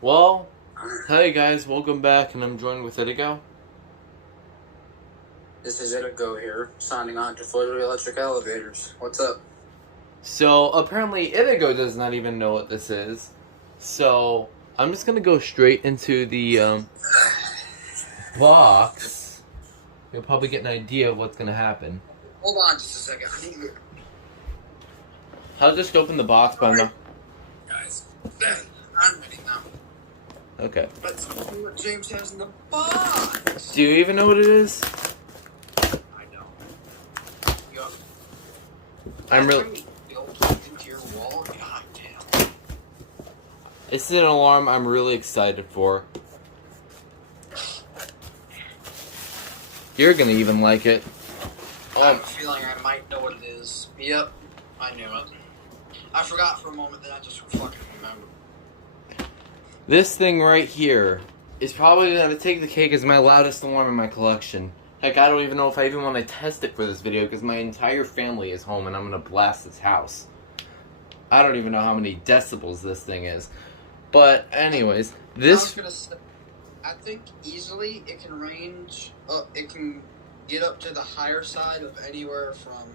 Well, hey guys, welcome back, and I'm joined with Itigo. This is Itigo here, signing on to Floating Electric Elevators. What's up? So, apparently Itigo does not even know what this is. So, I'm just gonna go straight into the box. You'll probably get an idea of what's gonna happen. Hold on just a second. I need to... I'll just open the box by now. Guys, I'm ready now. Okay. Let's see what James has in the box. Do you even know what it is? I know. Yo. I'm really... Into your wall? God damn. This is an alarm I'm really excited for. You're gonna even like it. I have a feeling I might know what it is. Yep, I knew it. I forgot for a moment, then I just fucking remembered. This thing right here is probably going to take the cake as my loudest alarm in my collection. Heck, I don't even know if I even want to test it for this video because my entire family is home and I'm going to blast this house. I don't even know how many decibels this thing is. But anyways, this... I think easily it can range up, it can get up to the higher side of anywhere from,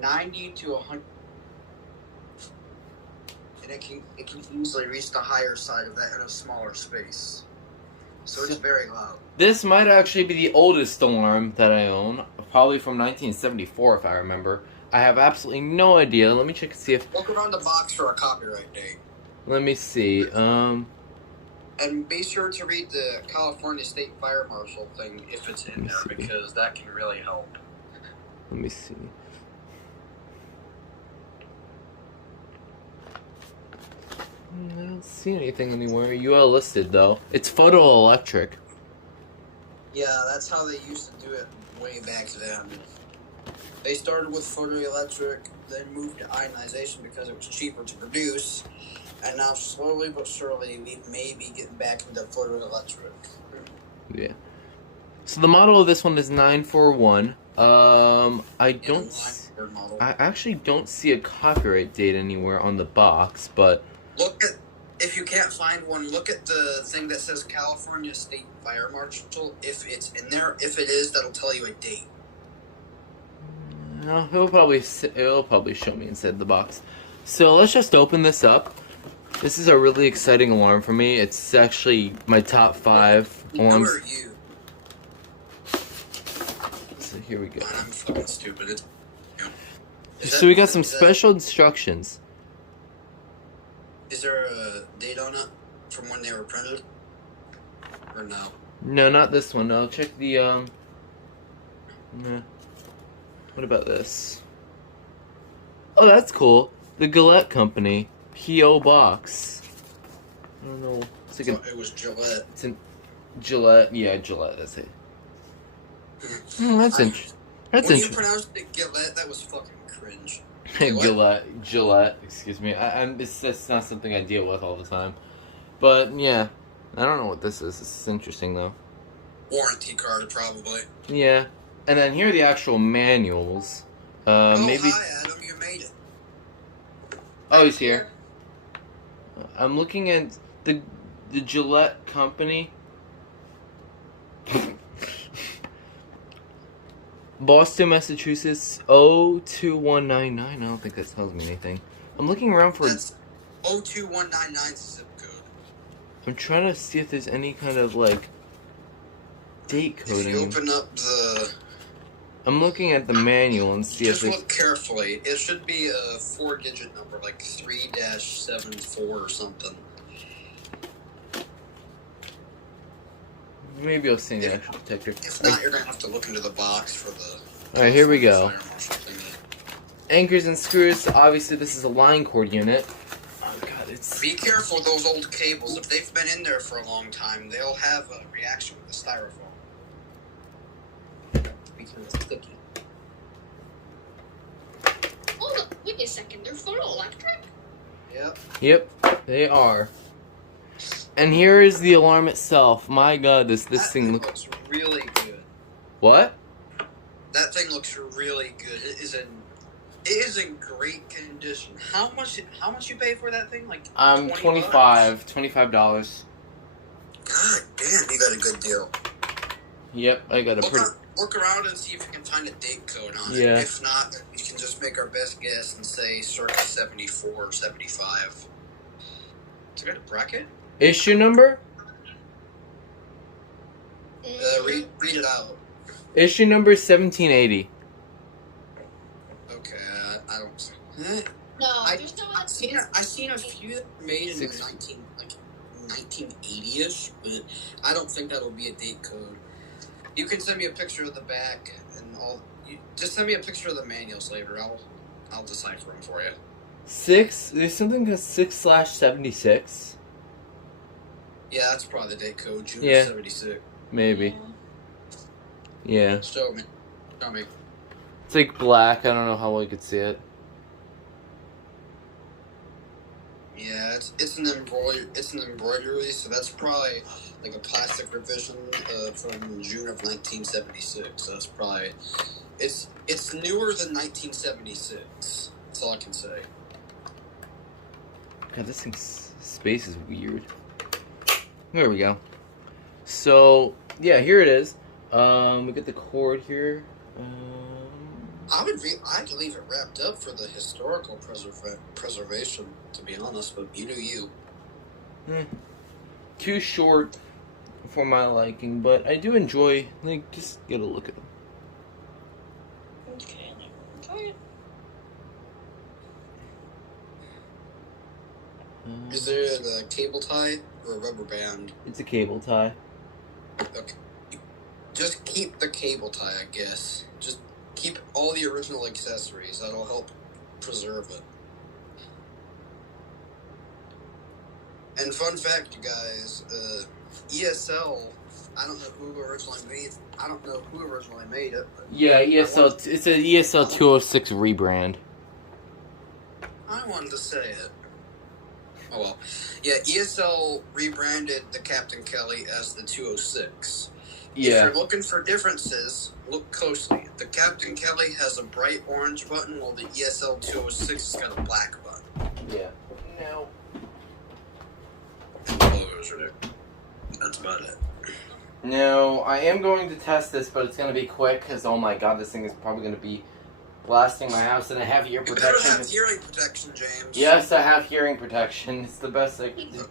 90 to 100. And it can easily reach the higher side of that in a smaller space. So it's very loud. This might actually be the oldest alarm that I own. Probably from 1974 if I remember. I have absolutely no idea. Let me check and see if... Look around the box for a copyright date. Let me see. And be sure to read the California State Fire Marshal thing if it's in there, because that can really help. Let me see. I don't see anything anywhere. UL listed though. It's photoelectric. Yeah, that's how they used to do it way back then. They started with photoelectric, then moved to ionization because it was cheaper to produce, and now slowly but surely we may be getting back into photoelectric. Yeah. So the model of this one is 941. I actually don't see a copyright date anywhere on the box, but if you can't find one, look at the thing that says California State Fire Marshal. If it's in there, if it is, that'll tell you a date. No, it'll probably show me inside the box. So let's just open this up. This is a really exciting alarm for me. It's actually my top 5 alarms. Who are you? So here we go. God, I'm fucking stupid. So we got some special instructions. Is there a date on it from when they were printed? Or no? No, not this one. I'll check the, What about this? Oh, that's cool. The Gillette Company. P.O. Box. I don't know. It's like it was Gillette. It's in Gillette. Yeah, Gillette, that's it. That's interesting. That's when interesting. You pronounced it Gillette, that was fucking cringe. Gillette, excuse me. It's not something I deal with all the time. But, yeah. I don't know what this is. This is interesting, though. Warranty card, probably. Yeah. And then here are the actual manuals. Maybe... Hi, Adam. You made it. Oh, he's here. I'm looking at the Gillette Company. Boston, Massachusetts, 02199. I don't think that tells me anything. I'm looking around for... That's 02199 zip code. I'm trying to see if there's any kind of, like, date coding. If you open up the... I'm looking at the manual and see if there's... Just look carefully. It should be a 4-digit number, like 3-74 or something. Maybe I'll see the actual detector. If not, you're going to have to look into the box for the... Alright, here we go. Anchors and screws. So obviously, this is a line cord unit. Oh, God, it's... Be careful with those old cables. If they've been in there for a long time, they'll have a reaction with the styrofoam. Because it's sticky. Hold up, wait a second. They're photoelectric? Yep. Yep, they are. And here is the alarm itself. My God, this thing looks really good. What? That thing looks really good. It is a It is in great condition. How much you pay for that thing? Like $20? $25. God damn, you got a good deal. Yep, I got a pretty. Look around and see if you can find a date code on it. Yeah. If not, then we can just make our best guess and say circa 74 or 75. It's a good bracket. Issue number? Read it out. Issue number 1780. Okay, I don't. No, I there's no I've seen a few that were made in the 1980ish, but I don't think that'll be a date code. You can send me a picture of the back and all. Just send me a picture of the manuals later. I'll decipher them for you. There's something called 6/76. Yeah, that's probably the date code. June Yeah. 76. Maybe. Yeah. Show me. It's like black. I don't know how well you could see it. Yeah, it's an embroidery, so that's probably like a plastic revision from June of 1976. So that's probably it's newer than 1976. That's all I can say. God, this thing's space is weird. There we go. So yeah, here it is. We get the cord here. I'd leave it wrapped up for the historical preservation, to be honest, but you do you. Too short for my liking, but I do enjoy, like, just get a look at them. Okay, enjoy it. Is there a cable tie or a rubber band? It's a cable tie. Okay. Just keep the cable tie, I guess. Just keep all the original accessories. That'll help preserve it. And fun fact, you guys, ESL, I don't know who originally made it. But Yeah, ESL. It's an ESL 206 rebrand. I wanted to say it. Oh well. Yeah, ESL rebranded the Captain Kelly as the 206. If Yeah. you're looking for differences, look closely. The Captain Kelly has a bright orange button, while the ESL 206 has got a black button. Yeah. Now. That's about it. Now, I am going to test this, but it's going to be quick, because, oh my god, this thing is probably going to be blasting my house, and I have ear You better protection. have hearing protection, James. Yes, I have hearing protection. It's the best I can do.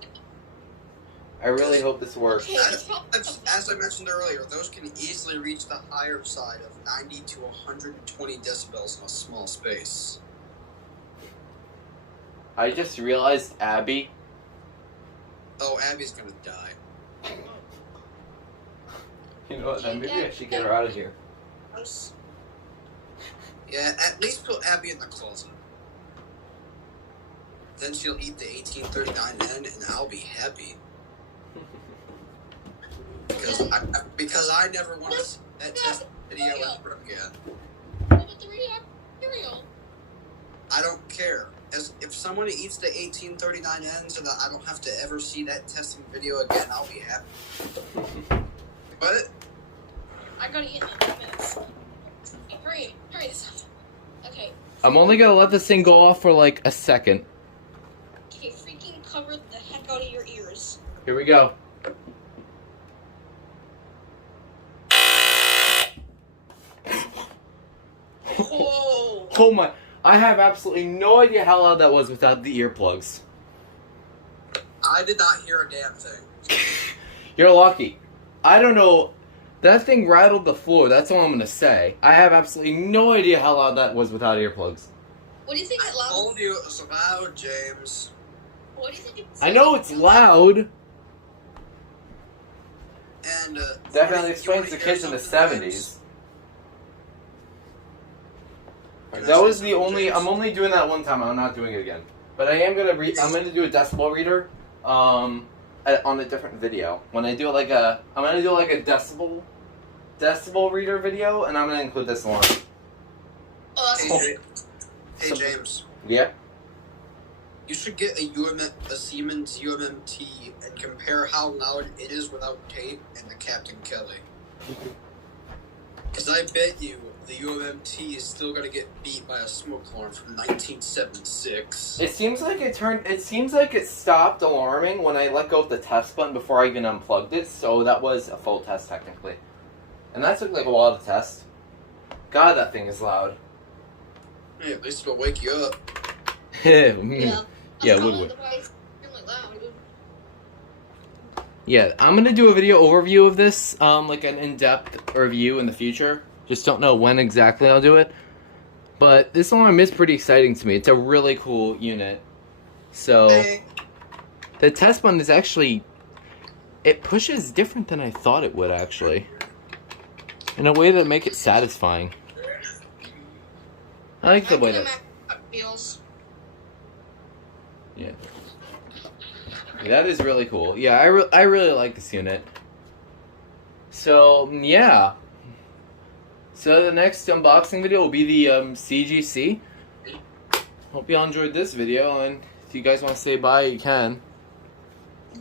I really hope this works. As I mentioned earlier, those can easily reach the higher side of 90 to 120 decibels in a small space. I just realized Abby. Oh, Abby's gonna die. You know what? Then maybe I should get her out of here. Yeah, at least put Abby in the closet. Then she'll eat the 1839N, and I'll be happy. Because I never want to see that test video ever again. What about the radioactive? I don't care. If someone eats the 1839N so that I don't have to ever see that testing video again, I'll be happy. What? I gotta eat in 5 minutes. Hurry this up. Okay. I'm only gonna let this thing go off for like a second. Okay, freaking cover the heck out of your ears. Here we go. Whoa! Oh my. I have absolutely no idea how loud that was without the earplugs. I did not hear a damn thing. You're lucky. I don't know. That thing rattled the floor. That's all I'm going to say. I have absolutely no idea how loud that was without earplugs. What do you think I it's loud? told you it was loud, James. What do you think it's I know it's loud. And Definitely explains the kids in the 70s. That was the only. I'm only doing that one time. I'm not doing it again. But I am gonna I'm gonna do a decibel reader, on a different video. When I do like I'm gonna do like a decibel reader video, and I'm gonna include this one. Oh, that's cool. Hey James. Yeah. You should get a Siemens UMMT and compare how loud it is without tape and the Captain Kelly. Because I bet you the UMT is still going to get beat by a smoke alarm from 1976. It seems like it stopped alarming when I let go of the test button before I even unplugged it, so that was a full test technically. And that took like a while to test. God, that thing is loud. Hey, at least it'll wake you up. Yeah. Yeah, That's would probably work. the why it's extremely loud. Yeah, I'm gonna do a video overview of this, like an in-depth review in the future. Just don't know when exactly I'll do it. But this alarm is pretty exciting to me. It's a really cool unit. So, Hey. the test button is actually, it pushes different than I thought it would actually. In a way that make it satisfying. I like the way that, feels. yeah. That is really cool. Yeah, I really like this unit. So, yeah. So the next unboxing video will be the CGC. Hope y'all enjoyed this video, and if you guys want to say bye, you can.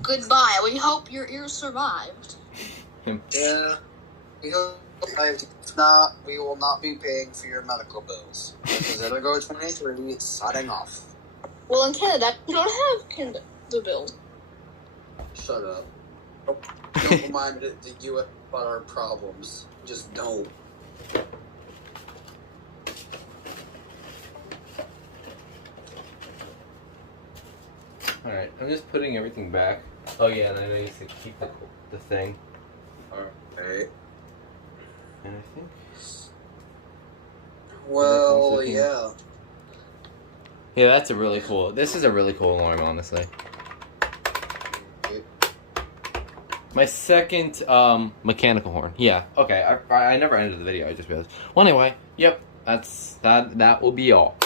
Goodbye. We hope your ears survived. Yeah. We hope. If not, we will not be paying for your medical bills. This is Go 23 signing off. Well, in Canada, we don't have the bill. Shut up. Don't remind the U.S. about our problems. Just don't. Alright, I'm just putting everything back. Oh yeah, and I know you said keep the thing. Alright. And I think... Well, yeah. Yeah, that's a really cool... This is a really cool alarm, honestly. My second mechanical horn. Yeah, okay. I never ended the video, I just realized. Well, anyway, yep. That will be all.